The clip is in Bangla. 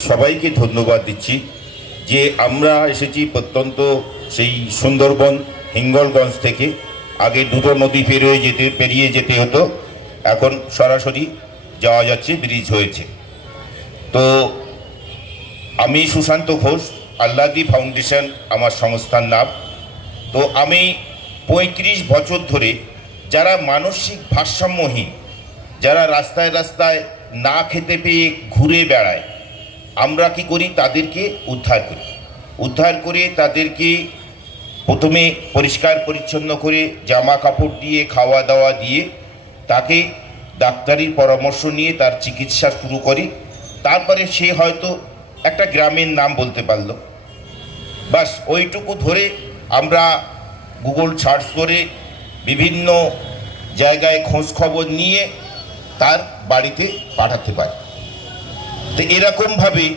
সবাইকে ধন্যবাদ দিচ্ছি যে আমরা এসেছি প্রত্যন্ত সেই সুন্দরবন হিঙ্গলগঞ্জ থেকে। আগে দুটো নদী পেরিয়ে যেতে হতো, এখন সরাসরি যাওয়া যাচ্ছে, ব্রিজ হয়েছে। তো আমি সুশান্ত ঘোষ, আল্লাদি ফাউন্ডেশন আমার সংস্থার নাম। তো আমি ৩৫ বছর ধরে যারা মানসিক ভারসাম্যহীন, যারা রাস্তায় রাস্তায় না খেতে পেয়ে ঘুরে বেড়ায়, আমরা কি করি, তাদেরকে উদ্ধার করে তাদেরকে প্রথমে পরিষ্কার পরিচ্ছন্ন করে জামা কাপড় দিয়ে, খাওয়া দাওয়া দিয়ে, তাকে ডাক্তারির পরামর্শ নিয়ে তার চিকিৎসা শুরু করি। তারপরে সে হয়তো একটা গ্রামের নাম বলতে পারলো, বাস ওইটুকু ধরে আমরা গুগল সার্চ করে বিভিন্ন জায়গায় খোঁজ খবর নিয়ে তার বাড়িতে পাঠাতে পারি। তো এরকমভাবে